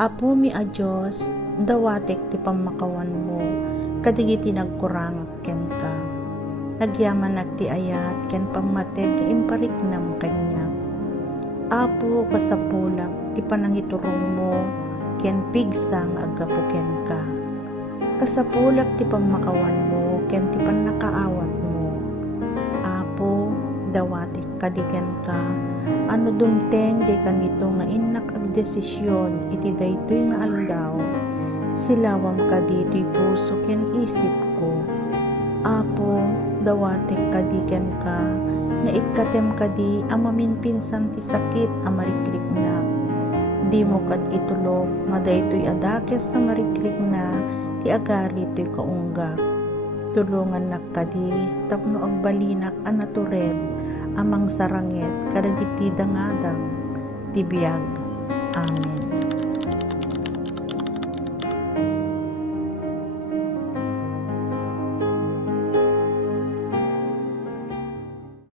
Apo mi a Diyos, dawatek ti pamakawan mo, kadigiti nagkurang ken ka. Nagyaman ti ayat ken pammateg impariknam kanya. Apo kasapulak ti panangiturong mo, ken pigsang agapo ken ka. Kasapulak ti pamakawan mo, ken ti pannakaawat mo. Apo, dawatek kadiken ka, ano dumteng jay kanito nga innak ag desisyon iti daytoy nga aldaw, silawam kadito'y puso ken isip ko. Apo, dawatek kadiken ka, nga ikkatem kadi amaminpinsan ti sakit a marikrik na. Di mo kad itulok nga daytoy adakes na marikrik na ti agari to'y kaungga. Tulungan nakadi tapno agbalinak a natured amang sarangit kadagiti dangadang ti biag. Amen.